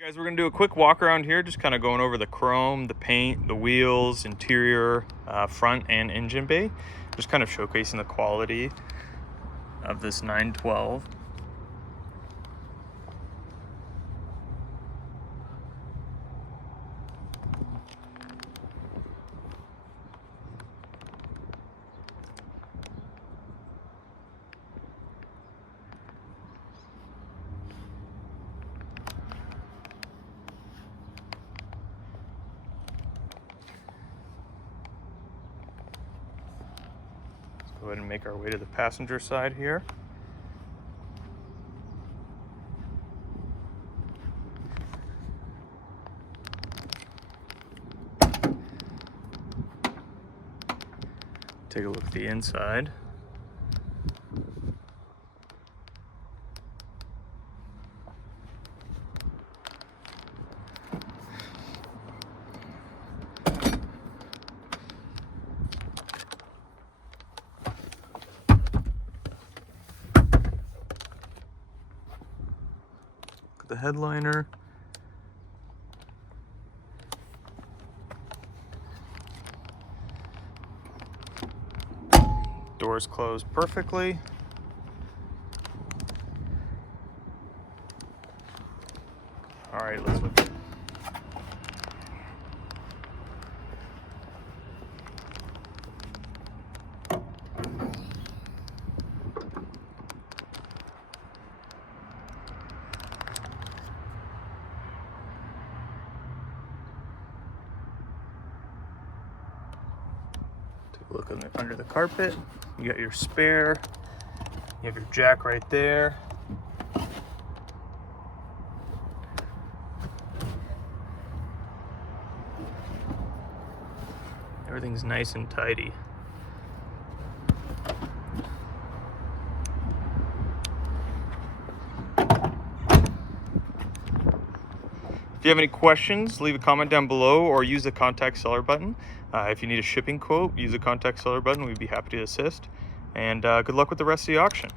Guys, we're gonna do a quick walk around here, just kind of going over the chrome, the paint, the wheels, interior, front and engine bay, just kind of showcasing the quality of this 912. Go ahead and make our way to the passenger side here. Take a look at the inside. The headliner. Doors closed perfectly. All right, let's look. Look under the carpet. You got your spare. You have your jack right there. Everything's nice and tidy. If you have any questions, leave a comment down below or use the contact seller button. If you need a shipping quote, use the contact seller button. We'd be happy to assist. And good luck with the rest of the auction.